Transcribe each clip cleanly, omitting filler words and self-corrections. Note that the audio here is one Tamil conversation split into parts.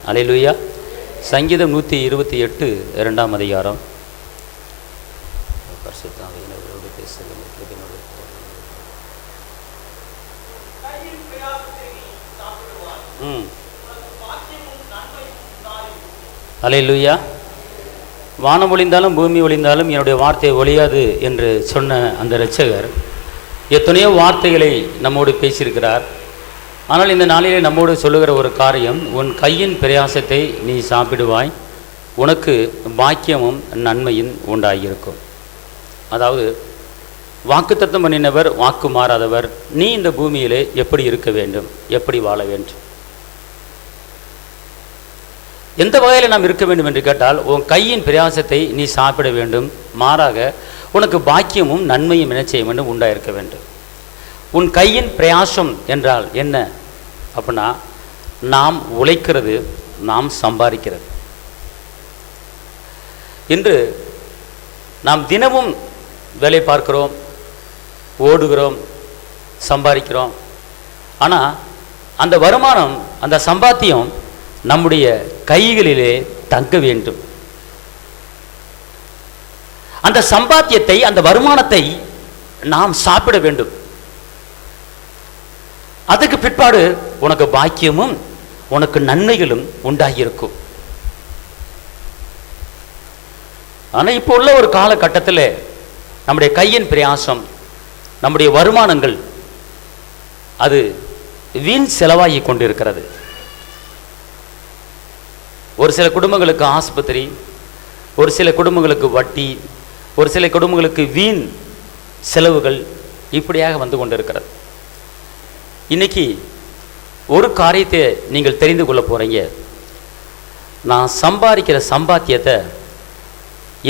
அல்லேலூயா. சங்கீதம் 128 2ஆம் அதிகாரம். அல்லேலூயா. வானம் ஒளிந்தாலும் பூமி ஒளிந்தாலும் என்னுடைய வார்த்தை ஒழியாது என்று சொன்ன அந்த இரட்சகர் எத்தனையோ வார்த்தைகளை நம்மோடு பேசியிருக்கிறார். ஆனால் இந்த நாளிலே நம்மோடு சொல்லுகிற ஒரு காரியம், உன் கையின் பிரயாசத்தை நீ சாப்பிடுவாய், உனக்கு பாக்கியமும் நன்மையும் உண்டாகியிருக்கும். அதாவது வாக்குத்தத்தம் பண்ணினவர், வாக்கு மாறாதவர், நீ இந்த பூமியிலே எப்படி இருக்க வேண்டும், எப்படி வாழ வேண்டும், எந்த வகையில் நாம் இருக்க வேண்டும் என்று கேட்டால், உன் கையின் பிரயாசத்தை நீ சாப்பிட வேண்டும், மாறாக உனக்கு பாக்கியமும் நன்மையும் என்ன செய்ய வேண்டும், உண்டாயிருக்க வேண்டும். உன் கையின் பிரயாசம் என்றால் என்ன அப்படின்னா, நாம் உழைக்கிறது, நாம் சம்பாதிக்கிறது. இன்று நாம் தினமும் வேலை பார்க்கிறோம், ஓடுகிறோம், சம்பாதிக்கிறோம். ஆனால் அந்த வருமானம், அந்த சம்பாத்தியம் நம்முடைய கைகளிலே தங்க வேண்டும். அந்த சம்பாத்தியத்தை, அந்த வருமானத்தை நாம் சாப்பிட வேண்டும். அதுக்கு பிற்பாடு உனக்கு பாக்கியமும் உனக்கு நன்மைகளும் உண்டாகியிருக்கும். ஆனால் இப்போ உள்ள ஒரு காலகட்டத்தில் நம்முடைய கையின் பிரயாசம், நம்முடைய வருமானங்கள் அது வீண் செலவாகி கொண்டிருக்கிறது. ஒரு சில குடும்பங்களுக்கு ஆஸ்பத்திரி, ஒரு சில குடும்பங்களுக்கு வட்டி, ஒரு சில குடும்பங்களுக்கு வீண் செலவுகள் இப்படியாக வந்து கொண்டிருக்கிறது. இன்னைக்கு ஒரு காரியத்தை நீங்கள் தெரிந்து கொள்ள போறீங்க. நான் சம்பாதிக்கிற சம்பாத்தியத்தை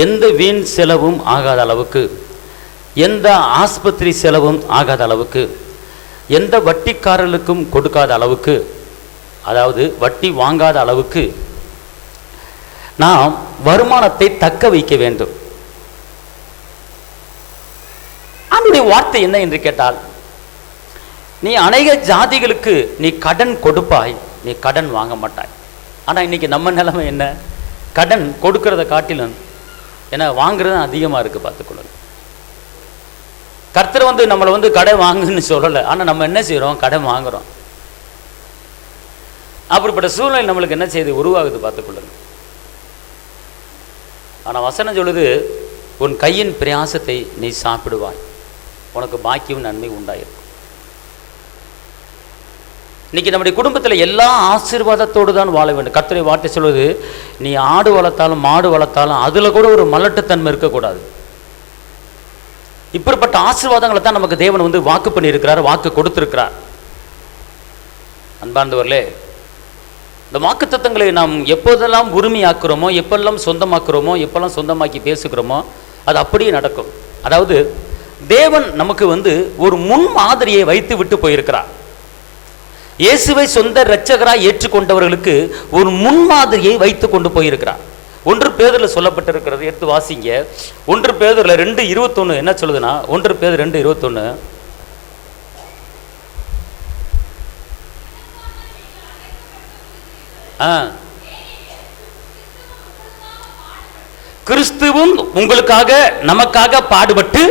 எந்த வீண் செலவும் ஆகாத அளவுக்கு, எந்த ஆஸ்பத்திரி செலவும் ஆகாத அளவுக்கு, எந்த வட்டிக்காரர்களுக்கும் கொடுக்காத அளவுக்கு, அதாவது வட்டி வாங்காத அளவுக்கு நாம் வருமானத்தை தக்க வைக்க வேண்டும். அவனுடைய வார்த்தை என்ன என்று கேட்டால், நீ அநேக ஜாதிகளுக்கு நீ கடன் கொடுப்பாய், நீ கடன் வாங்க மாட்டாய். ஆனால் இன்னைக்கு நம்ம நிலைமை என்ன, கடன் கொடுக்கறத காட்டிலும் ஏன்னா வாங்குறது அதிகமாக இருக்குது. பார்த்துக்கொள்ளுங்க. கர்த்தர் வந்து நம்மளை வந்து கடன் வாங்குன்னு சொல்லலை, ஆனால் நம்ம என்ன செய்கிறோம், கடன் வாங்குகிறோம். அப்படிப்பட்ட சூழ்நிலை நம்மளுக்கு என்ன செய்து உருவாகுது பார்த்துக்கொள்ளுங்க. ஆனால் வசனம் சொல்லுது, உன் கையின் பிரயாசத்தை நீ சாப்பிடுவாய், உனக்கு பாக்கியம் நன்மை உண்டாயிருக்கும். இன்னைக்கு நம்முடைய குடும்பத்தில் எல்லா ஆசீர்வாதத்தோடு தான் வாழ வேண்டும். கர்த்தருடைய வார்த்தை சொல்வது, நீ ஆடு வளர்த்தாலும் மாடு வளர்த்தாலும் அதில் கூட ஒரு மலட்டுத்தன்மை இருக்கக்கூடாது. இப்படிப்பட்ட ஆசீர்வாதங்களை தான் நமக்கு தேவன் வந்து வாக்கு பண்ணியிருக்கிறார், வாக்கு கொடுத்திருக்கிறார். அன்பார்ந்தவர்களே, இந்த வாக்கு தத்தங்களை நாம் எப்போதெல்லாம் உரிமையாக்குறோமோ, எப்பெல்லாம் சொந்தமாக்குறோமோ, எப்பெல்லாம் சொந்தமாக்கி பேசுகிறோமோ அது அப்படியே நடக்கும். அதாவது தேவன் நமக்கு வந்து ஒரு முன் மாதிரியை வைத்து விட்டு போயிருக்கிறார். இயேசுவை சொந்த இரட்சகராய் ஏற்றுக்கொண்டவர்களுக்கு ஒரு முன்மாதிரியை வைத்து கொண்டு போயிருக்கிறார். 1 பேதுருல சொல்லப்பட்டிருக்கிறது, எடுத்து வாசிங்க. 1 பேதுருல 2:21 என்ன சொல்லுதுன்னா, 1 பேதுரு 2:21, கிறிஸ்துவும் உங்களுக்காக நமக்காக பாடுபட்டு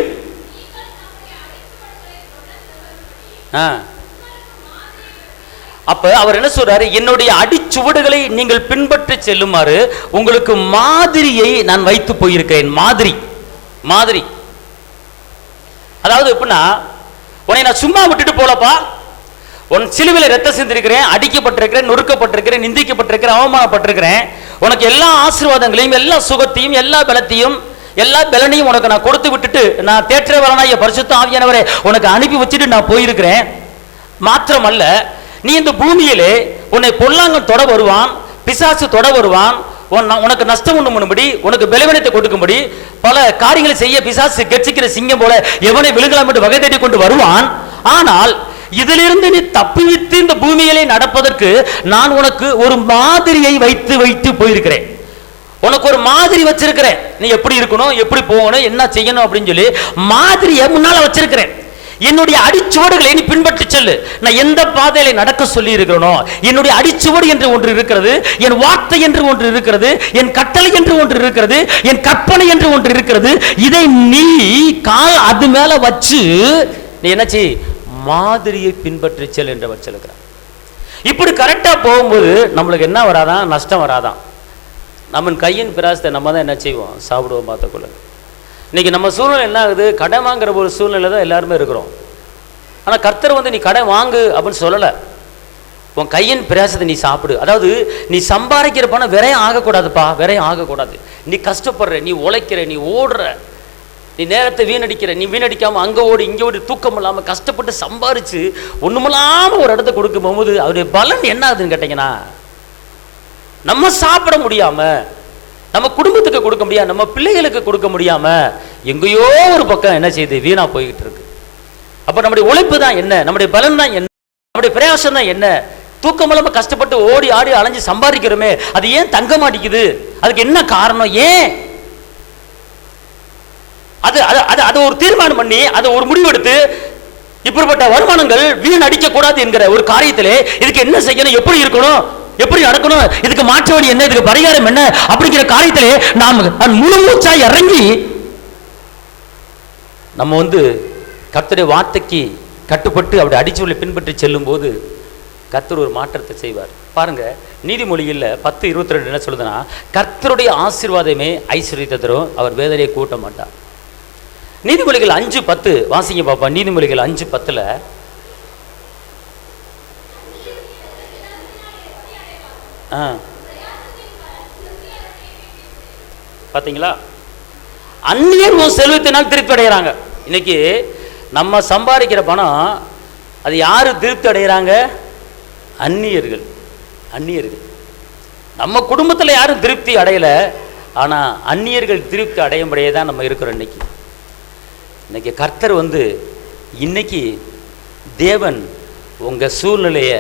அப்ப அவர் என்ன சொல்றாரு, என்னுடைய அடிச்சுவடுகளை நீங்கள் பின்பற்றி செல்லுமாறு உங்களுக்கு மாதிரியை நான் வைத்து போயிருக்கிறேன். மாதிரி அதாவது எப்படின்னா, உன்னை நான் சும்மா விட்டுட்டு போலப்பா, உன் சிலுவையில் ரத்தம் சிந்திருக்கிறேன், அடிக்கப்பட்டிருக்கிறேன், நொறுக்கப்பட்டிருக்கிறேன், நிந்திக்கப்பட்டிருக்கிறேன், அவமானப்பட்டிருக்கிறேன். உனக்கு எல்லா ஆசீர்வாதங்களையும், எல்லா சுகத்தையும், எல்லா பலத்தையும், எல்லா பலனையும் உனக்கு நான் கொடுத்து விட்டுட்டு, நான் தேற்றவரனாகிய பரிசுத்த ஆவியானவரை உனக்கு அனுப்பி வச்சுட்டு நான் போயிருக்கிறேன். மாத்திரமல்ல, நீ இந்த பூமியிலே உன்னை பொல்லாங்கன் தொட வருவான், பிசாசு தொட வருவான், உனக்கு நஷ்டம் உண்டு பண்ணும்படி, உனக்கு பலவீனத்தை கொடுக்கும்படி பல காரியங்களை செய்ய பிசாசு கெர்ச்சிக்கிற சிங்கம் போல எவனை விழுங்கலாம் என்று வகை தேடி கொண்டு வருவான். ஆனால் இதிலிருந்து நீ தப்பிவித்து இந்த பூமியிலே நடப்பதற்கு நான் உனக்கு ஒரு மாதிரியை வைத்து போயிருக்கிறேன். உனக்கு ஒரு மாதிரி வச்சிருக்கிறேன். நீ எப்படி இருக்கணும், எப்படி போகணும், என்ன செய்யணும் அப்படின்னு சொல்லி மாதிரியை முன்னால வச்சிருக்கிறேன். என்னுடைய அடிச்சுவடுகளை நீ பின்பற்றி செல்லு. நான் எந்த பாதையில நடக்க சொல்லி இருக்கிறனோ, என்னுடைய அடிச்சுவடு என்று ஒன்று இருக்கிறது, என் வார்த்தை என்று ஒன்று இருக்கிறது, என் கட்டளை என்று ஒன்று இருக்கிறது, என் கற்பனை என்று ஒன்று இருக்கிறது. இதை நீ கால் அது மேல வச்சு நீ என்ன செய், மாதிரியை பின்பற்றி செல் என்று வச்சிருக்கிறார். இப்படி கரெக்டா போகும்போது நம்மளுக்கு என்ன வராதான், நஷ்டம் வராதான். நம்ம கையின் பிராசத்தை நம்ம தான் என்ன செய்வோம், சாப்பிடுவோம். பார்த்துக்கொள்ள இன்னைக்கு நம்ம சூழ்நிலை என்ன ஆகுது, கடன் வாங்குற ஒரு சூழ்நிலை தான் எல்லாருமே இருக்கிறோம். ஆனால் கர்த்தர் வந்து நீ கடன் வாங்கு அப்படின்னு சொல்லலை. உன் கையின் பிரயாசத்தை நீ சாப்பிடு. அதாவது நீ சம்பாதிக்கிற பணம் விரையும் ஆகக்கூடாதுப்பா, விரையும் ஆகக்கூடாது. நீ கஷ்டப்படுற, நீ உழைக்கிற, நீ ஓடுற, நீ நேரத்தை வீணடிக்கிற, நீ வீணடிக்காமல் அங்கே ஓடி இங்கே ஓடி தூக்கம் இல்லாமல் கஷ்டப்பட்டு சம்பாரிச்சு ஒன்றுமில்லாமல் ஒரு இடத்த கொடுக்கும் போகும்போது அவருடைய பலன் என்ன ஆகுதுன்னு கேட்டிங்கன்னா, நம்ம சாப்பிட முடியாம, நம்ம குடும்பத்துக்கு கொடுக்க முடியாது, நம்ம பிள்ளைகளுக்கு கொடுக்க முடியாம எங்கேயோ ஒரு பக்கம் என்ன செய்யுது, வீணா போய்கிட்டு இருக்கு. அப்ப நம்முடைய உழைப்பு தான் என்ன, நம்முடைய பலன் தான் என்ன, நம்முடைய பிரயாசம் தான் என்ன? தூக்கம் இல்லாம கஷ்டப்பட்டு ஓடி ஆடி அலைஞ்சு சம்பாதிக்கிறோமே, அது ஏன் தங்க மாட்டேங்குது? அதுக்கு என்ன காரணம்? ஏன் அது ஒரு தீர்மானம் பண்ணி அதை ஒரு முடிவெடுத்து இப்படிப்பட்ட வருமானங்கள் வீண் அடிக்க கூடாது என்கிற ஒரு காரியத்திலே இதுக்கு என்ன செய்யணும், எப்படி இருக்கணும், எப்படி நடக்கணும், இதுக்கு மாற்ற வழி என்ன, இதுக்கு பரிகாரம் என்ன அப்படிங்கிற காரியத்திலே நாம் முழு மூச்சா இறங்கி நம்ம வந்து கர்த்தருடைய வார்த்தைக்கு கட்டுப்பட்டு அப்படி அடிச்சுவலை பின்பற்றி செல்லும் போது கர்த்தர் ஒரு மாற்றத்தை செய்வார். பாருங்க, நீதிமொழியில் 10:22 என்ன சொல்லுதுன்னா, கர்த்தருடைய ஆசீர்வாதமே ஐஸ்வர்யத்தை தரும், அவர் வேதனையை கூட்ட மாட்டார். நீதிமொழிகள் 5:10 வாசிங்க பாப்பா. நீதிமொழிகள் 5:10 பாத்தீங்களா, அந்நியர் உன் செல்வத்தினால் திருப்தி அடைகிறாங்க. இன்னைக்கு நம்ம சம்பாதிக்கிற பணம் அது யாரு திருப்தி அடைகிறாங்க? அந்நியர்கள். அந்நியர்கள். நம்ம குடும்பத்தில் யாரும் திருப்தி அடையல, ஆனா அந்நியர்கள் திருப்தி அடையும்படியே தான் நம்ம இருக்கிறோம். இன்னைக்கு கர்த்தர் வந்து இன்னைக்கு தேவன் உங்க சூழ்நிலையை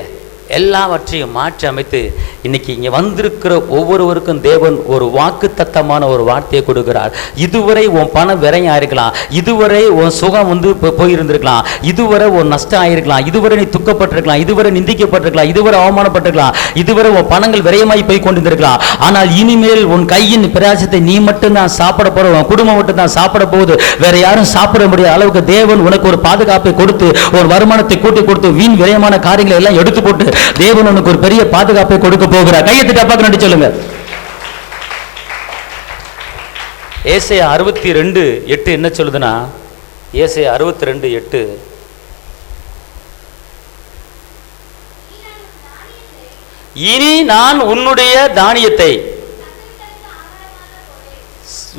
எல்லாவற்றையும் மாற்றி அமைத்து இன்னைக்கு இங்கே வந்திருக்கிற ஒவ்வொருவருக்கும் தேவன் ஒரு வாக்குத்தத்தமான ஒரு வார்த்தையை கொடுக்கிறார். இதுவரை உன் பணம் விரையா இருக்கலாம், இதுவரை உன் சுகம் வந்து போயிருந்திருக்கலாம், இதுவரை உன் நஷ்டம் ஆயிருக்கலாம், இதுவரை நீ துக்கப்பட்டிருக்கலாம், இதுவரை நிந்திக்கப்பட்டிருக்கலாம், இதுவரை அவமானப்பட்டிருக்கலாம், இதுவரை உன் பணங்கள் விரயமாய் போய் கொண்டிருந்திருக்கலாம். ஆனால் இனிமேல் உன் கையின் பிரயாசத்தை நீ மட்டும்தான் சாப்பிட போற, உன் குடும்பம் மட்டும் தான் சாப்பிட போகுது, வேற யாரும் சாப்பிட முடியாத அளவுக்கு தேவன் உனக்கு ஒரு பாதுகாப்பை கொடுத்து ஒரு வருமானத்தை கூட்டி கொடுத்து வீண் விரயமான காரியங்களை எல்லாம் எடுத்து போட்டு தேவன் உனக்கு ஒரு பெரிய பாதுகாப்பை கொடுக்க போகிறார். கையை தட்டி அப்பாக்கு நன்றி சொல்லுங்க. ஏசாயா 62:8 என்ன சொல்லுதுன்னா, ஏசாயா 62:8 இனி நான் உன்னுடைய தானியத்தை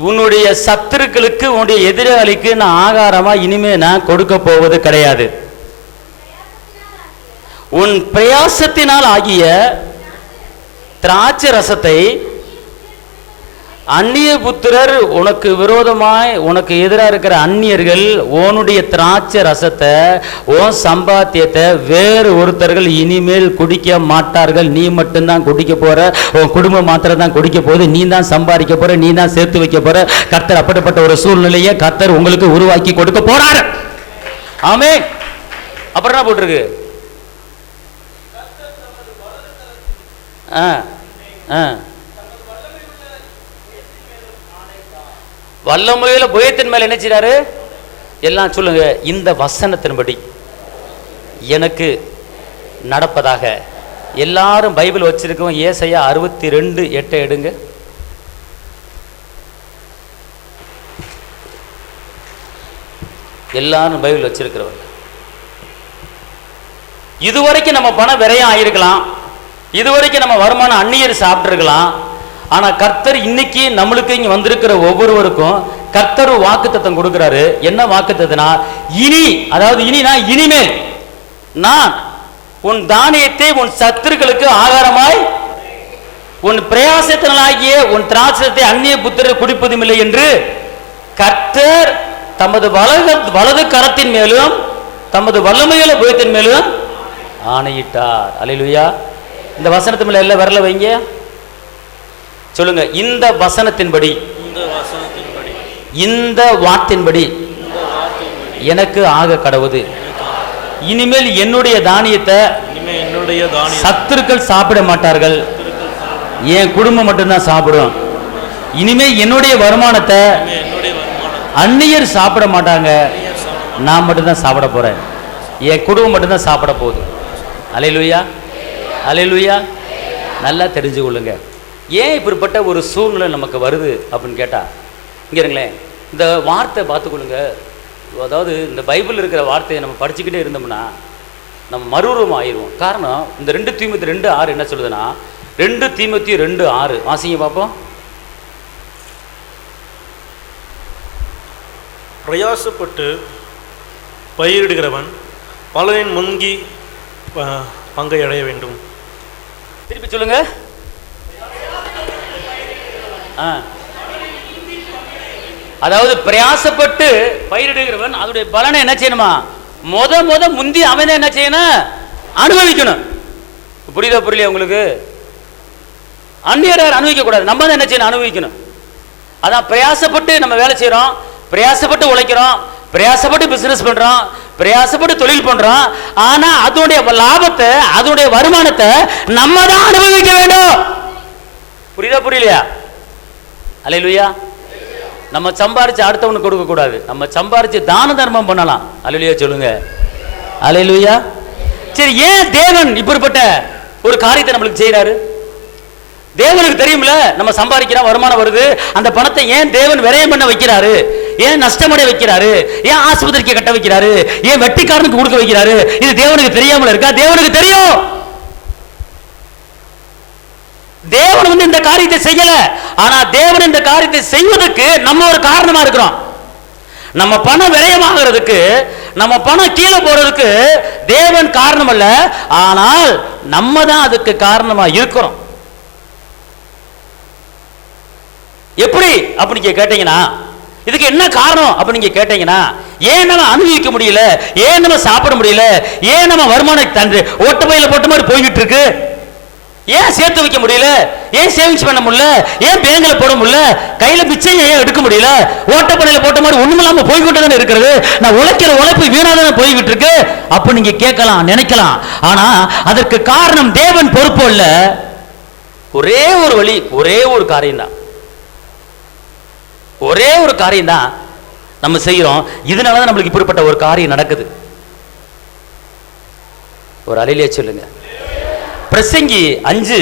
உன்னுடைய சத்துருக்களுக்கு உன்னுடைய எதிராளிக்கு நான் ஆகாரமா இனிமே நான் கொடுக்க போவது கிடையாது. உன் பிரயாசத்தினால் ஆகிய திராட்சை ரசத்தை அந்நிய புத்திரர் உனக்கு விரோதமாய் உனக்கு எதிராக இருக்கிற அந்நியர்கள் உன்னுடைய திராட்சை ரசத்தை உன் சம்பாத்தியத்தை வேறு ஒருத்தர்கள் இனிமேல் குடிக்க மாட்டார்கள். நீ மட்டும்தான் குடிக்க போற, உன் குடும்பம் மாத்திரம் தான் குடிக்க போகுது, நீ தான் சம்பாதிக்க போற, நீ தான் சேர்த்து வைக்க போற. கர்த்தர் அப்படிப்பட்ட ஒரு சூழ்நிலையை கர்த்தர் உங்களுக்கு உருவாக்கி கொடுக்க போறாரு. ஆமென். அப்புறம் என்ன போட்டிருக்கு? வல்லமையில புயத்தின் மேல என்ன செய்றாரு? எல்லாம் சொல்லுங்க, இந்த வசனத்தின்படி எனக்கு நடப்பதாக. எல்லாரும் பைபிள் வச்சிருக்கோம். ஏசாயா 62:8 எடுங்க. எல்லாரும் பைபிள் வச்சிருக்கிறவங்க. இதுவரைக்கும் நம்ம பணம் விரையம் ஆயிருக்கலாம், இதுவரைக்கும் நம்ம வருமானம் அந்நியர் சாப்பிட்டுருக்கலாம். ஆனா கர்த்தர் இன்னைக்கு நம்மளுக்கு இங்க வந்திருக்கிற ஒவ்வொருவருக்கும் கர்த்தர் வாக்குத்தத்தம் கொடுக்கிறாரு. என்ன வாக்குத்தத்தனா, இனி, அதாவது இனினா இனிமேல் நான் உன் தானியத்தை உன் சத்துருக்களுக்கு ஆகாரமாய் உன் பிரயாசத்தினாகிய உன் திராட்சத்தை அந்நிய புத்திரர் குடிப்பதும் இல்லை என்று கர்த்தர் தமது வலது கரத்தின் மேலும் தமது வல்லமையுள்ள புயத்தின் மேலும் ஆணையிட்டார். அல்லேலூயா. இந்த வசனத்து மேல எல்லாம் வரல வைங்க, சொல்லுங்க. இந்த வசனத்தின்படி, இந்த வார்த்தையின்படி எனக்கு ஆக கடவுது. இனிமேல் என்னுடைய தானியத்தை சத்துருக்கள் சாப்பிட மாட்டார்கள், என் குடும்பம் மட்டும்தான் சாப்பிடும். இனிமே என்னுடைய வருமானத்தை அந்நியர் சாப்பிட மாட்டாங்க, நான் மட்டும்தான் சாப்பிட போறேன், என் குடும்பம் மட்டும்தான் சாப்பிட போகுது. அல்லேலூயா, அல்லேலூயா. நல்லா தெரிஞ்சு கொள்ளுங்க. ஏன் இப்படிப்பட்ட ஒரு சூழ்நிலை நமக்கு வருது அப்படின்னு கேட்டா, இங்க இருங்களேன், இந்த வார்த்தை பார்த்துக்கொள்ளுங்க. அதாவது இந்த பைபிள் இருக்கிற வார்த்தையை நம்ம படிச்சுக்கிட்டே இருந்தோம்னா நம்ம மறுரூபம் ஆயிடுவோம். காரணம், இந்த 2 தீமோத்தேயு 2:6 என்ன சொல்லுதுன்னா, 2 தீமோத்தேயு 2:6 வாசிங்க பார்ப்போம். பிரயாசப்பட்டு பயிரிடுகிறவன் பலனின் முங்கி பங்கை அடைய வேண்டும். திருப்பி சொல்லுங்க. அதாவது பிரயாசப்பட்டு பயிரிடுகிறவன் அதோடைய பலனை என்ன செய்யணுமா, முந்தி அவன் என்ன செய்யணும், அனுபவிக்கணும். புரியுதா புரியலையா உங்களுக்கு? அந்நியர் அனுபவிக்க கூடாது, நம்ம தான் என்ன செய்யணும், அனுபவிக்கணும். அதான் பிரயாசப்பட்டு நம்ம வேலை செய்யறோம், பிரயாசப்பட்டு உழைக்கிறோம், பிரயாசப்பட்டு பிசினஸ் பண்றோம், பிரயாசப்பட்டு தொழில் பண்றோம். ஆனா அதோடைய லாபத்தை, அதோடைய வருமானத்தை நம்ம தான் அனுபவிக்க வேண்டும். புரியுதா புரியலையா? அல்லேலூயா. நம்ம சம்பாரிச்சு அடுத்தவனுக்கு கொடுக்க கூடாது, நம்ம சம்பாரிச்சு தான தர்மம் பண்ணலாம். அல்லேலூயா சொல்லுங்க. அல்லேலூயா. சரி, ஏன் தேவன் இப்படிப்பட்ட ஒரு காரியத்தை நம்மளுக்கு செய்யறாரு? தேவனுக்கு தெரியும்ல நம்ம சம்பாதிக்கிறோம், வருமானம் வருது, அந்த பணத்தை ஏன் தேவன் விரயம் பண்ண வைக்கிறாரு, ஏன் நஷ்டமடைய வைக்கிறாரு, ஏன் ஆஸ்பத்திரிக்கு கட்ட வைக்கிறாரு, ஏன் வெட்டிக்காரனுக்கு கொடுக்க வைக்கிறாரு? இது தேவனுக்கு தெரியாமல் இருக்கா? தேவனுக்கு தெரியும். தேவன் இந்த காரியத்தை செய்யல, ஆனா தேவன் இந்த காரியத்தை செய்வதற்கு நம்ம ஒரு காரணமா இருக்கிறோம். நம்ம பணம் விரயமாகிறதுக்கு, நம்ம பணம் கீழே போறதுக்கு தேவன் காரணம் அல்ல, ஆனால் நம்ம தான் அதுக்கு காரணமா இருக்கிறோம். எப்படி அப்படின்னு கேட்டீங்கன்னா, இதுக்கு என்ன காரணம் அப்படின்னு கேட்டீங்கன்னா, ஏன் நம்ம அனுபவிக்க முடியல, ஏன் நம்ம சாப்பிட முடியல, ஏன் நம்ம வருமானம் தந்து ஓட்ட பையில போட்ட மாதிரி போய்கிட்டு இருக்கு, ஏன் சேர்த்து வைக்க முடியல, ஏன் சேவிங்ஸ் பண்ண முடியல, ஏன் பேங்க்ல போட முடியல, கையில பிச்சை ஏன் எடுக்க முடியல, ஓட்டப்படையில போட்ட மாதிரி ஒண்ணுமில்லாம போய்கிட்டு தானே இருக்கிறது, நான் உழைக்கிற உழைப்பு வீணாதானே போய்கிட்டு இருக்கு அப்ப நீங்க கேட்கலாம், நினைக்கலாம். ஆனா அதற்கு காரணம் தேவன் பொறுப்பு இல்ல. ஒரே ஒரு வழி, ஒரே ஒரு காரியம் தான், ஒரே ஒரு காரியம் தான் நம்ம செய்யறோம். இதனாலதான் நம்மளுக்கு இப்படிப்பட்ட ஒரு காரியம் நடக்குது. ஒரு அலையிலே சொல்லுங்க. பிரசங்கி 5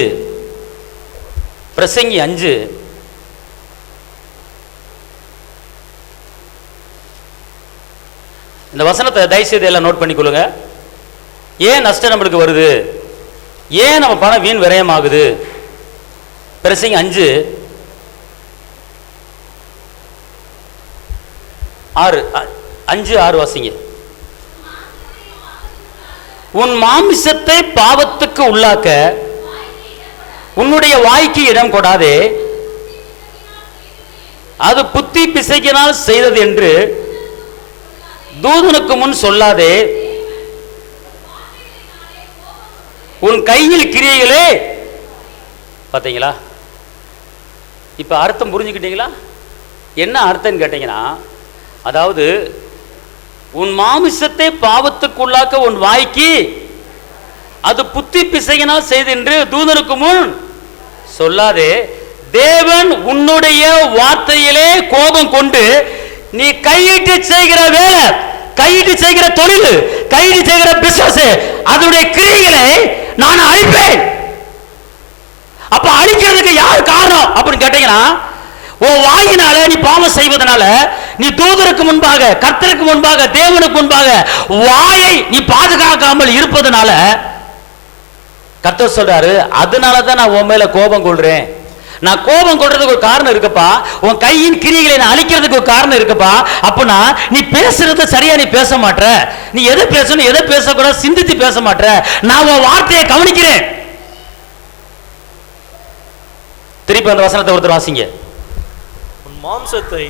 இந்த வசனத்தை தயவுசெய்து எல்லாம் நோட் பண்ணிக்கொள்ளுங்க. ஏன் நஷ்டம் நம்மளுக்கு வருது, ஏன் நம்ம பணம் வீண் விரயமாகுது? பிரசங்கி 5:6 வாசிங்க. உன் மாமிசத்தை பாவத்துக்கு உள்ளாக்க உன்னுடைய வாய்க்கு இடம் கொடாதே, அது புத்தி பிசைக்கினால் செய்தது என்று தூதனுக்கு முன் சொல்லாதே, உன் கையில் கிரியைகளே. பார்த்தீங்களா? இப்ப அர்த்தம் புரிஞ்சுக்கிட்டீங்களா? என்ன அர்த்தம் கேட்டீங்கன்னா, அதாவது உன் மாமிசத்தை பாவத்துக்குள்ளாக்க உன் வாய்க்கு அது புத்தி பிசையினால் செய்து என்று தூதனுக்கு முன் சொல்லாதே. தேவன் உன்னுடைய வார்த்தையிலே கோபம் கொண்டு நீ கையிட்டு செய்கிற வேலை, கையிட்டு செய்கிற தொழில், கையிட்டு செய்கிற பிசினஸ், அதனுடைய கிரியைகளை நான் அழிப்பேன். அப்ப அழிக்கிறதுக்கு யார் காரணம் அப்படின்னு கேட்டீங்கன்னா, உன் வாயினால நீ பாவம் செய்வதனால, நீ தூதருக்கு முன்பாக, கர்த்தருக்கு முன்பாக, தேவனுக்கு முன்பாக வாயை நீ பாதுகாக்காமல் இருப்பதனால கர்த்தர் சொல்றாரு, அதனாலதான் நான் உன் மேல கோபம் கொள்றேன். நான் கோபம் கொள்றதுக்கு ஒரு காரணம் இருக்குப்பா, உன் கையின் கிரியைகளை நான் அழிக்கிறதுக்கு ஒரு காரணம் இருக்குப்பா. அப்பனா நீ பேசுறத சரியா நீ பேச மாட்ட, நீ எதை பேசணும் எதை பேசக்கூடாது சிந்தித்து பேச மாட்ட. நான் உன் வார்த்தையை கவனிக்கிறேன். திருப்பி அந்த வசனத்தை ஒருத்தர் வாசிங்க. மாம்சத்தை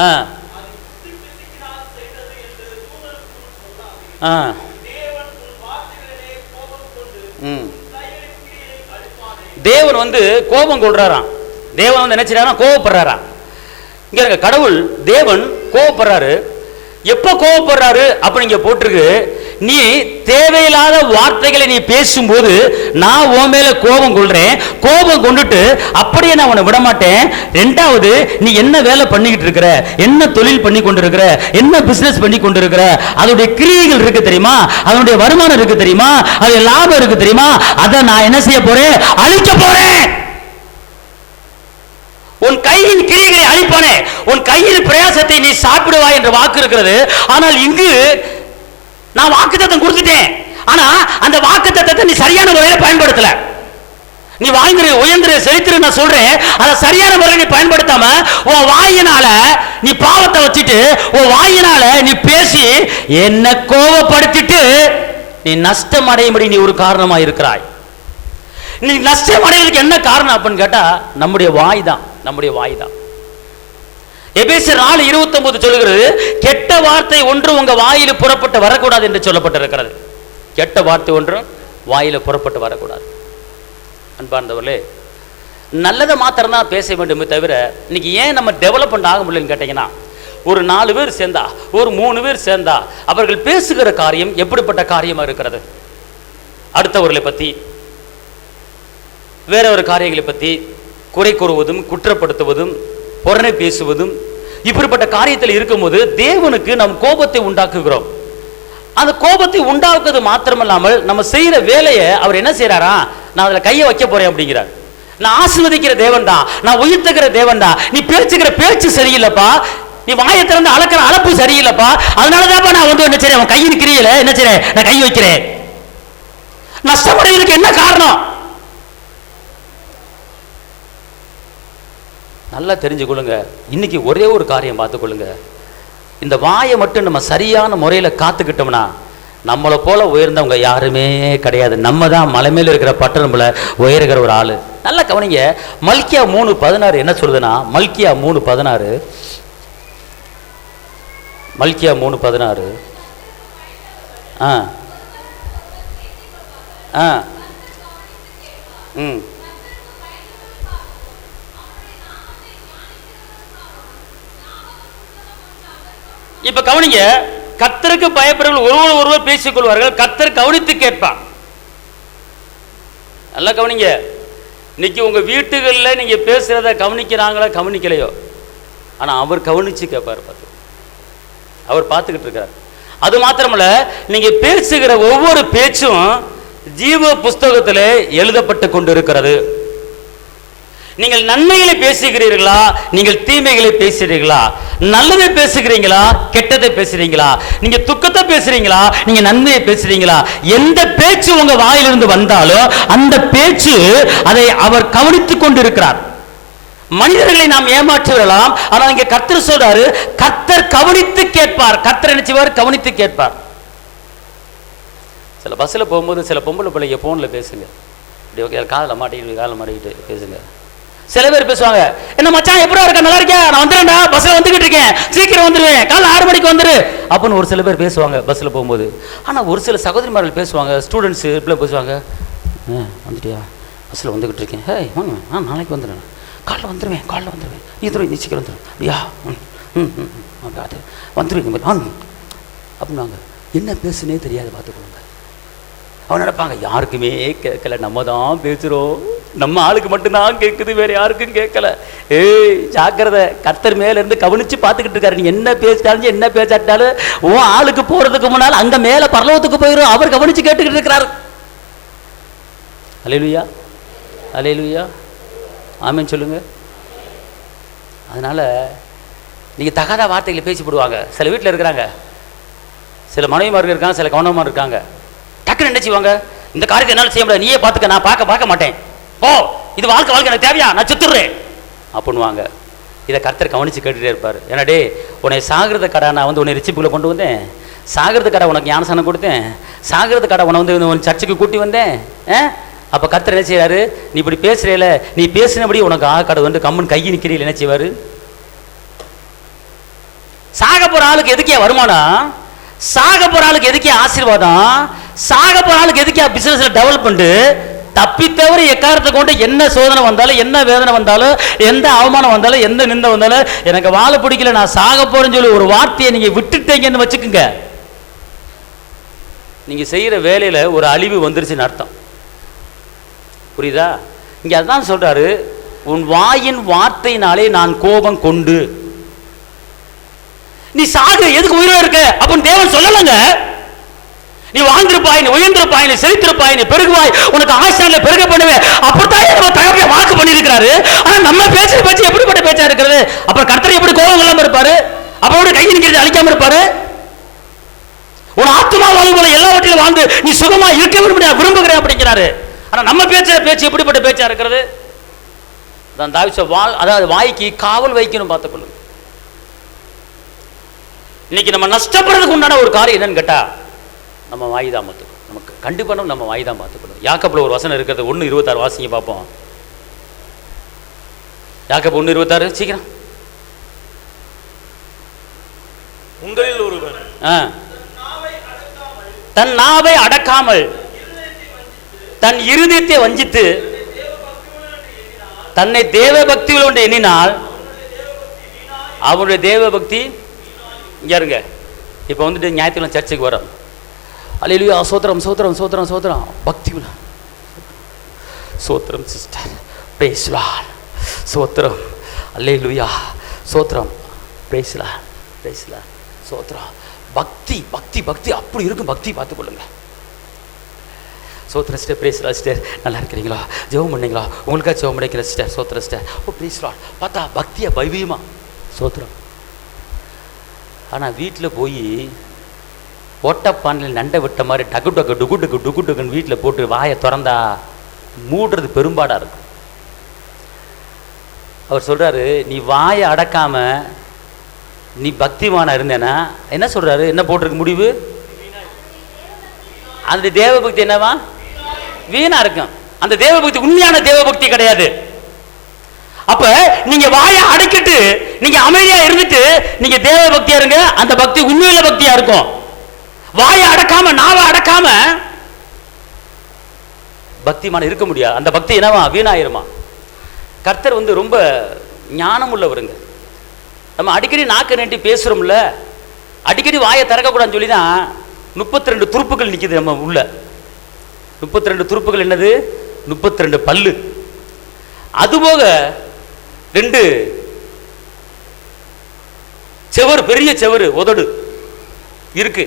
ஆ ஆ ம் தேவன் வந்து கோபம் கொள்றாராம். தேவன் வந்து நினைச்சாராம், கோபப்படுறாராம். இங்க இருக்க கடவுள் தேவன் கோபப்படுறாரு. எப்ப கோபப்படுறாரு அப்ப நீங்க போட்டிருக்கு, நீ தேவையில்லாத வார்த்தைகளை நீ பேசும்போது நான் உன் மேல கோபம் கொள்றேன், கோபம் கொண்டுட்டு அப்படியே நான் உன்னை விட மாட்டேன். ரெண்டாவது, நீ என்ன வேலை பண்ணிக்கிட்டு இருக்கிற, என்ன தொழில் பண்ணி கொண்டு இருக்கிற, என்ன பிசினஸ் பண்ணி கொண்டு இருக்கிற, அதோடைய கிரியைகள் இருக்கு தெரியுமா, அதனுடைய வருமானம் இருக்கு தெரியுமா, அது லாபம் இருக்கு தெரியுமா, அதை நான் என்ன செய்ய போறேன், அழிக்க போறேன். உன் கையின் கிரியைகளை அழிப்பானே, உன் கையின் பிரயாசத்தை நீ சாப்பிடுவாய் என்ற வாக்கு இருக்கிறது. ஆனால் இங்கு நான் வாக்குத்தத்தம் கொடுத்துட்டேன், ஆனா அந்த வாக்குத்தத்தத்தை நீ சரியான முறையில பயன்படுத்தல. நீ வாழ்ந்துரு, உயர்ந்துரு, செழித்திரு நான் சொல்றேன், அதை சரியான முறையில் நீ பயன்படுத்தாம உன் வாயினால நீ பாவத்தை வச்சுட்டு உன் வாயினால நீ பேசி என்ன கோபப்படுத்திட்டு நீ நஷ்டம் அடையும்படி நீ ஒரு காரணமா இருக்கிறாய். நீ நஷ்டம் அடைவதற்கு என்ன காரணம் அப்படின்னு கேட்டா நம்முடைய வாய் தான், நம்முடைய வாய் தான். எபேசியர் 4:29 சொல்லுகிறது, கெட்ட வார்த்தை ஒன்று உங்க வாயில புறப்பட்டு வரக்கூடாது என்று சொல்லப்பட்டிருக்கிறது. கெட்ட வார்த்தை ஒன்று வாயில புறப்பட்டு வரக்கூடாது. அன்பார்ந்தவர்களே, நல்லதை மாத்திரம் தான் பேச வேண்டுமே தவிர இன்னைக்கு ஏன் நம்ம டெவலப்மெண்ட் ஆக முடியலன்னு கேட்டீங்கன்னா, ஒரு 4 பேர் சேர்ந்தா, ஒரு 3 பேர் சேர்ந்தா அவர்கள் பேசுகிற காரியம் எப்படிப்பட்ட காரியமா இருக்கிறது, அடுத்தவர்களை பத்தி வேற ஒரு காரியங்களை பற்றி குறை கூறுவதும் குற்றப்படுத்துவதும் புறணை பேசுவதும் இப்படிப்பட்ட காரியத்தில் இருக்கும்போது தேவனுக்கு நம் கோபத்தை உண்டாக்குகிறோம். அந்த கோபத்தை உண்டாக்குவது மாத்திரமல்லாமல் நம்ம செய்யற வேலையை அவர் என்ன செய்யறாரா, நான் அதில் கையை வைக்க போறேன் அப்படிங்கிறார். நான் ஆசீர்வதிக்கிற தேவன் தான், நான் உயர்த்துகிற தேவன் தான், நீ பேச்சுக்கிற பேச்சு சரியில்லைப்பா, நீ வாயை திறந்து அளக்கிற அளப்பு சரியில்லைப்பா, அதனாலதான்ப்பா நான் வந்து என்ன செய்றேன், அவன் கையின் கிரியையில என்ன செய்றேன், நான் கை வைக்கிறேன். நஷ்டமடைவதற்கு என்ன காரணம் நல்லா தெரிஞ்சுக்கொள்ளுங்க. இன்னைக்கு ஒரே ஒரு காரியம் பார்த்துக்கொள்ளுங்க, இந்த வாயை மட்டும் நம்ம சரியான முறையில் காத்துக்கிட்டோம்னா நம்மளை போல உயர்ந்தவங்க யாருமே கிடையாது. நம்ம தான் மலை மேல இருக்கிற பட்டணம்ல உயர்கிற ஒரு ஆளு. நல்லா கவனிங்க, மல்கியா 3:16 என்ன சொல்லுதுன்னா, மல்கியா 3:16 மல்கியா 3:16 ஆ ஆ ம் இப்ப கவனிங்க, கர்த்தருக்கு பயப்படுறவர்கள் ஒருவர் ஒருவர் பேசிக் கொள்வார்கள், கர்த்தர் கவனித்து கேட்பார். நல்லா கவனிங்க, இன்னைக்கு உங்க வீட்டுகளில் நீங்க பேசுறத கவனிக்கிறாங்களா கவனிக்கலையோ, ஆனா அவர் கவனிச்சு கேட்பார், பார்த்து அவர் பார்த்துக்கிட்டு இருக்கார். அது மாத்திரமல்ல, நீங்க பேசுகிற ஒவ்வொரு பேச்சும் ஜீவ புஸ்தகத்திலே எழுதப்பட்டு கொண்டிருக்கிறது. நீங்கள் நன்மைகளை பேசுகிறீர்களா, நீங்கள் தீமைகளை பேசுகிறீர்களா, நல்லதை பேசுகிறீங்களா, கெட்டதை பேசுறீங்களா, நீங்க துக்கத்தை பேசுறீங்களா, நீங்க நன்மையை பேசுறீங்களா, எந்த பேச்சு உங்க வாயிலிருந்து வந்தாலும் அந்த பேச்சு அதை அவர் கவனித்துக் கொண்டிருக்கிறார். மனிதர்களை நாம் ஏமாற்றி விடலாம், ஆனால் இங்க கர்த்தர் சொல்றாரு, கர்த்தர் கவனித்து கேட்பார். கர்த்தர் நினைச்சுவார், கவனித்து கேட்பார். சில பஸ்ஸில் போகும்போது சில பொம்பளை பிள்ளைங்க போன்ல பேசுங்க, இப்படி காதில் மாட்டிக்கிட்டு பேசுங்க. சில பேர் பேசுவாங்க, என்ன மச்சான் எப்படா இருக்க, நல்லா இருக்கியா, நான் வந்துடுறேன்டா, பஸ்ஸில் வந்துகிட்டு இருக்கேன், சீக்கிரம் வந்துடுவேன், காலைல 6 மணிக்கு வந்துரு அப்படின்னு ஒரு சில பேர் பேசுவாங்க பஸ்ஸில் போகும்போது. ஆனால் ஒரு சில சகோதரிமார்கள் பேசுவாங்க, ஸ்டூடெண்ட்ஸு இப்படி பேசுவாங்க, வந்துட்டியா, பஸ்ஸில் வந்துக்கிட்டு இருக்கேன், ஹே வாங்க, நாளைக்கு வந்துடுறேன், காலைல வந்துடுவேன், நீ சீக்கிரம் வந்துடுவேன், அப்படியா, அது வந்துடுவீங்க அப்படின்னாங்க. என்ன பேசுனே தெரியாது, பார்த்துக்கோங்க. அவன் நினைப்பாங்க, யாருக்குமே கேட்கல, நம்ம தான் பேசுகிறோம், நம்ம ஆளுக்கு மட்டும்தான் கேட்குது, வேற யாருக்கும் கேட்கல. ஏய் ஜாக்கிரதை, கர்த்தர் மேல இருந்து கவனிச்சு பார்த்துக்கிட்டு இருக்காரு. நீ என்ன பேசிட்டாலும் என்ன பேசாட்டாலும் உன் ஆளுக்கு போறதுக்கு முன்னால் அங்க மேல பரலோகத்துக்கு போயிடும், அவர் கவனிச்சு கேட்டுக்கிட்டு இருக்கிறாரு. அல்லேலூயா, அல்லேலூயா, ஆமென் சொல்லுங்க. அதனால நீங்க தகாத வார்த்தைகளை பேசி போடுவாங்க. சில வீட்டில் இருக்கிறாங்க, சில மனைவிமார்கள் இருக்காங்க, சில கவனமாக இருக்காங்க. டக்குன்னு என்ன செய்வாங்க, இந்த காரியத்தை என்னால் செய்ய முடியாது, நீயே பார்த்துக்க, நான் பார்க்க மாட்டேன், ஓ இது வாழ்க்கை எனக்கு தேவையா, நான் செத்துடுறேன் அப்படின்வாங்க. இதை கர்த்தர் கவனிச்சு கேட்டுட்டே இருப்பார். ஏன்னாடே, உன்னை சாகிரத கடை நான் வந்து உன்னை ரிச்சிப்புக்குள்ள கொண்டு வந்தேன், சாகிரத கடை உனக்கு ஞானசானம் கொடுத்தேன், சாகிரத கடை உன்னை வந்து உன் சர்ச்சுக்கு கூட்டி வந்தேன். அப்போ கர்த்தர் என்ன செய்யறாரு, நீ இப்படி பேசுறேல, நீ பேசினபடி உனக்கு கடை வந்து கம்மன் கையை நிற்கிறீர்கள் என்ன செய்வார், சாக போற ஆளுக்கு எதுக்கே வருமானம், சாக போற ஆளுக்கு எதுக்கே ஆசீர்வாதம், சாக போற ஆளுக்கு எதுக்கே பிசினஸ்ல டெவலப்மெண்ட். தப்பி தவிர எக்காரத்தை கொண்டு என்ன சோதனை வந்தாலும், என்ன வேதனை வந்தாலும், எந்த அவமானம் வந்தாலும், எந்த நிந்தை வந்தாலும், எனக்கு வாழ பிடிக்கல, நான் சாக போறேன்னு சொல்லி ஒரு வார்த்தையை நீங்க விட்டுட்டீங்கன்னு வச்சுக்கோங்க, நீங்க செய்யற வேலையில ஒரு அழிவு வந்துருச்சுன்னு அர்த்தம். புரியுதா? இங்க அதான் சொல்றாரு, உன் வாயின் வார்த்தையினாலே நான் கோபம் கொண்டு. நீ சாகு எதுக்கு உயிரோட இருக்க அப்படின்னு தேவன் சொல்லலங்க. நீ வாழ்ந்திருப்பாய், நீ உயர்ந்திருப்பாய், நீ செழித்திருப்பாய், நீ பெருகுவாய், உனக்கு ஆசான்ல பெருக பண்ணுவேன், அப்படித்தான் நம்ம தகப்பைய வாக்கு பண்ணியிருக்கிறாரு. ஆனா நம்ம பேசுற பேச்சு எப்படிப்பட்ட பேச்சா இருக்கிறது? அப்புறம் கர்த்தர் எப்படி கோபம் இல்லாம இருப்பாரு? அப்புறம் கை நிற்கிறது அழிக்காம இருப்பாரு? உன் ஆத்மா வாழ்வுகளை எல்லாவற்றிலும் வாழ்ந்து நீ சுகமா இருக்க விரும்புகிறேன் அப்படிங்கிறாரு. ஆனா நம்ம பேசுற பேச்சு எப்படிப்பட்ட பேச்சா இருக்கிறது? தான் தாவீது அதாவது வாய்க்கு காவல் வைக்கணும், பார்த்துக்கொள்ளுங்க. இன்னைக்கு நம்ம நஷ்டப்படுறதுக்கு உண்டான ஒரு காரியம் என்னன்னு கேட்டா, நம்ம வாய் தான் பார்த்துக்கணும். நமக்கு கண்டிப்பாக நம்ம வாய் தான் பார்த்துக்கணும். யாக்கோபுல ஒரு வசனம் இருக்கிறது, 1:26 வாசிங்க பார்ப்போம். யாக்கோபு 1:26 சீக்கிரம். உங்களில் ஒருவன் தன் நாவை அடக்காமல் தன் இருதயத்தை வஞ்சித்து தன்னை தேவ பக்தியில் ஒன்று எண்ணினால் அவனுடைய தேவ பக்தி. இங்க இருங்க, இப்போ வந்துட்டு ஞாயிற்றுக்கிழமை சர்ச்சுக்கு வரோம். அல்லேலூயா, சோத்திரம் சோத்திரம் சோத்திரம் சோத்திரம், பக்தி சோத்திரம் சிஸ்டர், பிரேஸ் லார்ட், சோத்திரம், அல்லேலூயா, சோத்திரம், பிரேஸ் லார்ட், பிரேஸ் லார்ட், சோத்திரம். பக்தி பக்தி பக்தி அப்படி இருக்கும். பக்தி பார்த்துக்கொள்ளுங்க. சோத்திரம் சிஸ்டர், பிரேஸ் லார்ட் சிஸ்டர், நல்லா இருக்கிறீங்களா? ஜெபம் பண்ணீங்களா? உங்களுக்காக ஜெபம் பண்ணிக்கிற சிஸ்டர், சோத்திரம் சிஸ்டர், ஓ பிரேஸ் லார்ட். பார்த்தா பக்தியா பைவியமா சோத்திரம். ஆனால் வீட்டில் போய் ஓட்டப்பானில் நண்டை விட்ட மாதிரி டக்கு டக்கு டுகு டுக்கு டுகு டுக்குன்னு வீட்டில் போட்டு வாயை திறந்தா மூடுறது பெரும்பாடாக இருக்கும். அவர் சொல்கிறாரு, நீ வாயை அடக்காம நீ பக்திமானா இருந்தேன்னா என்ன சொல்கிறாரு, என்ன போட்டிருக்கு முடிவு? அந்த தேவ பக்தி என்னவா? வீணா இருக்கும். அந்த தேவ பக்தி உண்மையான தேவ பக்தி கிடையாது. அப்ப நீங்க வாயை அடைக்கிட்டு நீங்க அமைதியா இருந்துட்டு நீங்க தேவ பக்தியா இருங்க, அந்த பக்தி உண்மையில பக்தியா இருக்கும். வாயை அடக்காம நாவை அடக்காம பக்திமான இருக்க முடியாது. அந்த பக்தி என்னவா? வீணாயிருமா. கர்த்தர் ரொம்ப ஞானம் உள்ளவருங்க. நம்ம அடிக்கடி நாக்கு நீட்டி பேசுறோம்ல, அடிக்கடி வாயை திறக்கக்கூடாதுன்னு சொல்லி தான் 32 துருப்புகள் நிக்குது நம்ம உள்ள. 32 துருப்புகள் என்னது? 32 பல்லு. அதுபோக 2 செவரு, பெரிய செவரு, உதடு இருக்கு.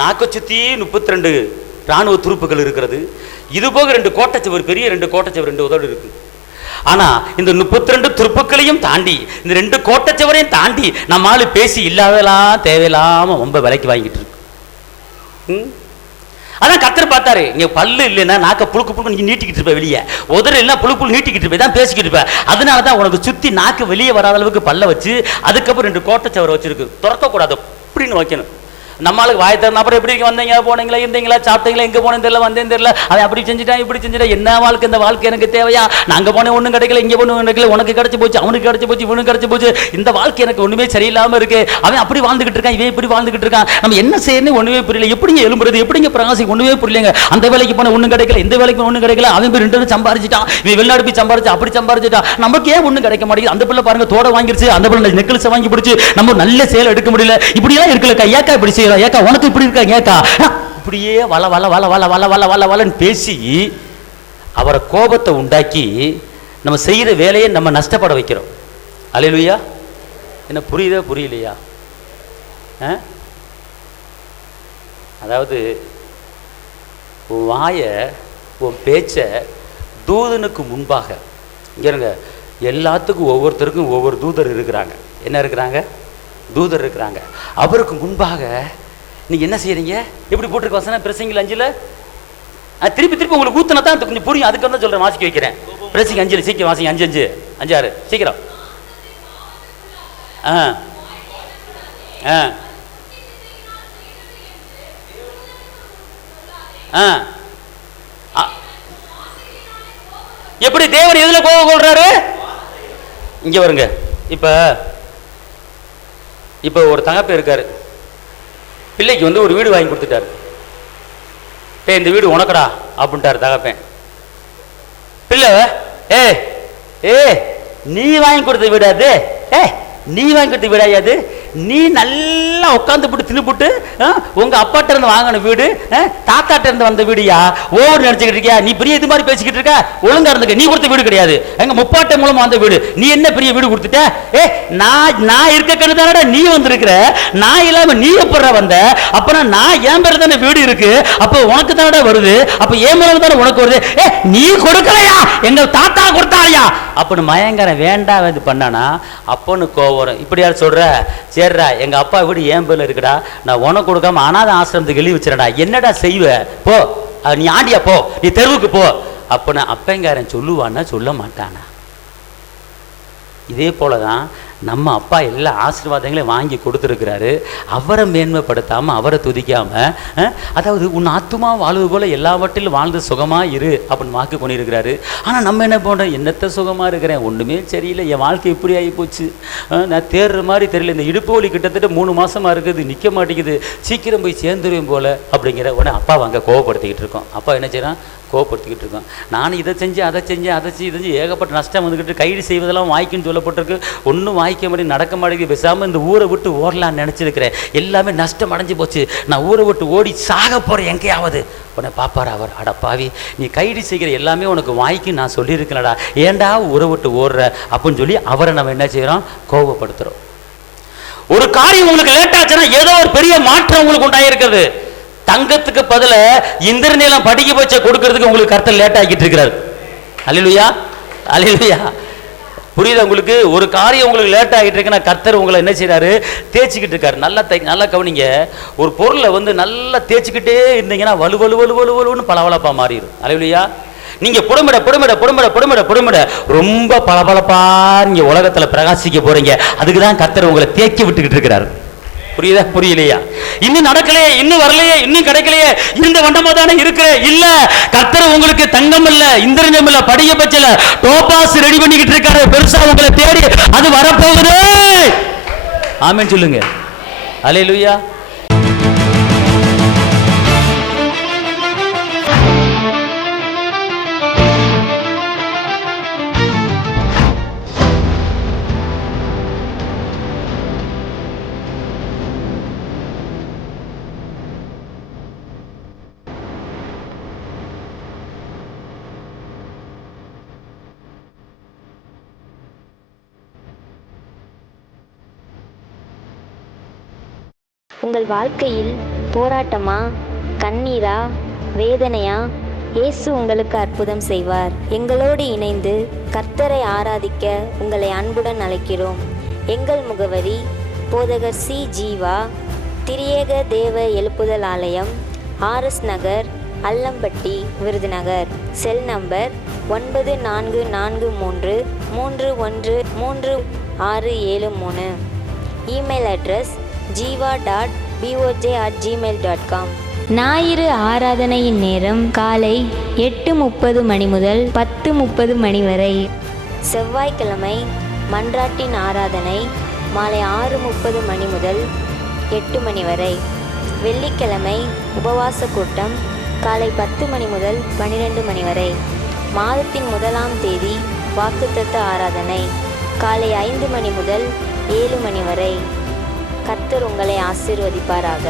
நாக்க சுத்தி 32 ராணுவ துருப்புகள் இருக்கிறது. இது போக 2 கோட்டைச்சுவர், பெரிய 2 கோட்டைச்சுவர், 2 உதடு இருக்கு. ஆனா இந்த 32 துருப்புக்களையும் தாண்டி, இந்த 2 கோட்டைச்சுவரையும் தாண்டி நம்மால பேசி இல்லாதெல்லாம் தேவையில்லாம ரொம்ப விலைக்கு வாங்கிட்டு இருக்கு. அதான் கர்த்தர் பார்த்தாரு, இங்க பல்லு இல்லைன்னா நாக்க புழுக்கு புழுக்கு நீ நீட்டிக்கிட்டு இருப்ப, வெளியே உதறு இல்லைன்னா புழு புழு நீட்டிக்கிட்டு இருப்ப, தான் பேசிக்கிட்டு இருப்ப. அதனாலதான் உனக்கு சுத்தி நாக்கு வெளியே வராத அளவுக்கு பல்ல வச்சு அதுக்கப்புறம் 2 கோட்டைச்சுவர் வச்சிருக்கு. திறக்கக்கூடாது அப்படின்னு வைக்கணும். நம்மளுக்கு வாய் தரணும். அப்புறம் எப்படி வந்தீங்க, போனீங்களா, இருந்தீங்களா, சாப்பிட்டீங்களா, எங்கே போனேன்னு தெரியல, வந்தேன்னு தெரியல, அவன் அப்படி செஞ்சுட்டான் இப்படி செஞ்சுட்டா, என்ன வாழ்க்கை இந்த வாழ்க்கை எனக்கு தேவையா? நாங்கள் போனேன் ஒன்றும் கிடைக்கல, இங்கே போன ஒன்றும் கிடைக்கல, உனக்கு கிடச்சி போச்சு, அவனுக்கு கிடச்சி போச்சு, இவனுக்கு கிடச்சி போச்சு, இந்த வாழ்க்கை எனக்கு ஒன்றுமே சரியில்லாமல் இருக்கு. அவன் அப்படி வாழ்ந்துகிட்டு இருக்கான், இவன் இப்படி வாழ்ந்துகிட்டு இருக்கான், நம்ம என்ன செய்யணும் ஒன்றுமே புரியல, எப்படிங்க எழும்புறது, எப்படிங்க பிரகாசி ஒன்றுமே புரியலங்க. அந்த வேலைக்கு போன ஒன்றும் கிடைக்கல, இந்த வேலைக்கு ஒன்றும் கிடைக்கல, அவன் போய் 2 சம்பாரிச்சிட்டான், இவன் வெளிநாடு போய் சம்பாரிச்சு அப்படி சம்பாரிச்சிட்டான், நமக்கு ஏன் ஒன்றும் கிடைக்க மாட்டேங்குது. அந்த பிள்ளை பாருங்க தோட வாங்கிருச்சு, அந்த பிள்ளை நெக்லஸ் வாங்கி பிடிச்சி நம்ம நல்ல சேலை எடுக்க முடியல, இப்படியெல்லாம் இருக்கலக்கா, ஏக்கா இப்படி செய்யலாம், ஏக்கா உனக்கு இப்படி இருக்கா, ஏக்கா இப்படியே வள வள வள வள வள வள வள வளன்னு பேசி அவரை கோபத்தை உண்டாக்கி நம்ம செய்யற வேலையை நம்ம நஷ்டப்பட வைக்கிறோம். அல்லேலூயா. என்ன புரியுதா புரியலையா? அதாவது உன் வாயை உன் பேச்சை தூதனுக்கு முன்பாக, இங்க இருங்க, எல்லாத்துக்கும் ஒவ்வொருத்தருக்கும் ஒவ்வொரு தூதர் இருக்கிறாங்க. என்ன இருக்கிறாங்க? தூதர் இருக்கிறாங்க. அவருக்கு முன்பாக நீங்க என்ன செய்யறீங்க? எப்படி போட்டிருக்க வசனம் பிரசங்கில் 5ல் திருப்பி திருப்பி உங்களுக்கு ஊத்தினா தான் கொஞ்சம் புரியும். அதுக்கு தான் சொல்றேன், வாசிக்க வைக்கிறேன். பிரசங்க 5ல் சீக்கிரம் வாசிங்க. 5 5 5 6 சீக்கிரம். எப்படி தேவன் எதுல கோபம் கொள்றாரு? இங்க வருங்க. இப்ப இப்போ ஒரு தகப்பன் இருக்காரு, பிள்ளைக்கு வந்து ஒரு வீடு வாங்கி கொடுத்துட்டாரு. இந்த வீடு உனக்கடா அப்படின்ட்டாரு தகப்பன். பிள்ளை ஏ ஏ நீ வாங்கி கொடுத்த வீடாது, நீ வாங்கி கொடுத்த வீடாயாது, நீ நல்லா உட்காந்து போட்டு தின்னுபுட்டு உங்க அப்பாட்ட இருந்து வாங்கின வீடு, தாத்தாட்ட இருந்து வந்த வீடியா ஓவர் நினைச்சுக்கிட்டு இருக்கியா? நீ பெரிய இது மாதிரி பேசிக்கிட்டு இருக்க, ஒழுங்கா இருந்துக்க. நீ கொடுத்த வீடு கிடையாது, எங்க முப்பாட்ட மூலமா வந்த வீடு. நீ என்ன பெரிய வீடு கொடுத்துட்ட? நான் இருக்க கருதானடா நீ வந்திருக்கிற, நான் இல்லாம நீ எப்படா வந்த? அப்பனா நான் என் பேர் தானே வீடு இருக்கு, அப்ப உனக்கு தானடா வருது, அப்ப என் மூலம் தானே உனக்கு வருது. நீ கொடுக்கலையா, எங்க தாத்தா கொடுத்தாலையா அப்படின்னு மயங்கரம் வேண்டாம் இது பண்ணானா அப்பன்னு கோவம். இப்படி யார் சொல்ற? சரிடா, எங்க அப்பா வீடு என் பேர்ல இருக்குடா, நான் உனக்கு கொடுக்காம அனாதை ஆசிரமத்துக்கு எழுதி வச்சிடா, என்னடா செய்வ? போ, நீ ஆண்டியா போ, நீ தெருவுக்கு போ அப்படின்னு அப்பங்காரன் சொல்லுவான்னா சொல்ல மாட்டானா? இதே போலதான் நம்ம அப்பா எல்லா ஆசீர்வாதங்களையும் வாங்கி கொடுத்துருக்கிறாரு. அவரை மேன்மைப்படுத்தாம, அவரை துதிக்காம, அதாவது உன் ஆத்துமா வாழ்வு போல எல்லாவற்றிலும் வாழ்ந்து சுகமா இரு அப்படின்னு வாக்கு பண்ணியிருக்கிறாரு. ஆனா நம்ம என்ன பண்றோம்? என்னத்த சுகமா இருக்கிறேன், ஒண்ணுமே சரியில்லை, என் வாழ்க்கை இப்படி ஆகி போச்சு, நான் தேடுற மாதிரி தெரியல, இந்த இடுப்பு வலி கிட்டத்தட்ட 3 மாசமா இருக்குது, நிக்க மாட்டேங்குது, சீக்கிரம் போய் சேர்ந்துருவேன் போல அப்படிங்கிற உடனே அப்பா அங்கே கோவப்படுத்திக்கிட்டு இருக்கோம். அப்பா என்ன செய்யறான்? கோவப்படுத்திக்கிட்டு இருக்கோம். நானும் இதை செஞ்சேன், அதை செஞ்சேன், அதை செஞ்சு ஏகப்பட்ட நஷ்டம் வந்துக்கிட்டு, கைடு செய்வதெல்லாம் வாய்க்குன்னு சொல்லப்பட்டிருக்கு, ஒன்றும் வாய்க்க மாதிரி நடக்க மாட்டேங்குது, பேசாமல் இந்த ஊரை விட்டு ஓடலான்னு நினச்சிருக்கிறேன், எல்லாமே நஷ்டம் அடைஞ்சு போச்சு, நான் ஊரை விட்டு ஓடி சாக போகிறேன் எங்கேயாவது. உடனே பாப்பார் அவர், அட பாவி, நீ கைடு செய்கிற எல்லாமே உனக்கு வாய்க்குன்னு நான் சொல்லியிருக்கேன்டா, ஏண்டா ஊரை விட்டு ஓடுற அப்படின்னு சொல்லி அவரை நம்ம என்ன செய்கிறோம்? கோவப்படுத்துகிறோம். ஒரு காரியம் உங்களுக்கு லேட் ஆச்சுன்னா ஏதோ ஒரு பெரிய மாற்றம் உங்களுக்கு உண்டாயிருக்குது. தங்கத்துக்கு பதில இந்திரநீலம் படிக்க வச்ச கொடுக்கறதுக்கு உங்களுக்கு கர்த்தர் லேட் ஆகிட்டு இருக்கிறார். அல்லேலூயா, அல்லேலூயா. புரியுதா உங்களுக்கு? ஒரு காரியம் உங்களுக்கு லேட் ஆகிட்டு இருக்குன்னா கர்த்தர் உங்களை என்ன செய்யறாரு? தேய்ச்சிக்கிட்டு இருக்காரு. நல்லா கவனிங்க. ஒரு பொருளை வந்து நல்லா தேய்ச்சிக்கிட்டே இருந்தீங்கன்னா வலு வலு வலு வலு வலுன்னு பளபளப்பா மாறிடும். அல்லேலூயா. நீங்க புடமிட புடமிட புடமிட புடமிட புடமிட ரொம்ப பளபளப்பா நீங்க உலகத்துல பிரகாசிக்க போறீங்க. அதுக்குதான் கர்த்தர் உங்களை தேக்கி விட்டுக்கிட்டு இருக்கிறாரு. புரியுதா? புரியலையா? இன்னும் நடக்கலையே, இன்னும் வரலையே, இன்னும் கிடைக்கலையே, இந்த வண்டமா தானே இருக்கிற. இல்ல, கர்த்தர் உங்களுக்கு தங்கம் இல்ல, இந்திரஜம் இல்ல, படிக பச்சல, டோபாஸ் ரெடி பண்ணிக்கிட்டு இருக்காரு. பெருசா உங்களை தேடி அது வரப்போகுது. ஆமென் சொல்லுங்க. அல்லேலூயா. உங்கள் வாழ்க்கையில் போராட்டமா, கண்ணீரா, வேதனையா? இயேசு உங்களுக்கு அற்புதம் செய்வார். எங்களோடு இணைந்து கர்த்தரை ஆராதிக்க உங்களை அன்புடன் அழைக்கிறோம். எங்கள் முகவரி: போதகர் சி. ஜீவா, திரியேக தேவ எழுப்புதல் ஆலயம், RS நகர், Allampatti, Virudhunagar. Cell number 9493313673. Email address jiva.boj@gmail.com. ஞாயிறு ஆராதனையின் நேரம் காலை 8:30 மணி முதல் 10:30 மணி வரை. செவ்வாய்க்கிழமை மன்றாட்டின் ஆராதனை மாலை 6:30 மணி முதல் 8 மணி வரை. வெள்ளிக்கிழமை உபவாச கூட்டம் காலை 10 மணி முதல் 12 மணி வரை. மாதத்தின் 1ஆம் தேதி வாக்குத்தத்த ஆராதனை காலை 5 மணி முதல் 7 மணி வரை. கர்த்தர் உங்களை ஆசீர்வதிப்பாராக.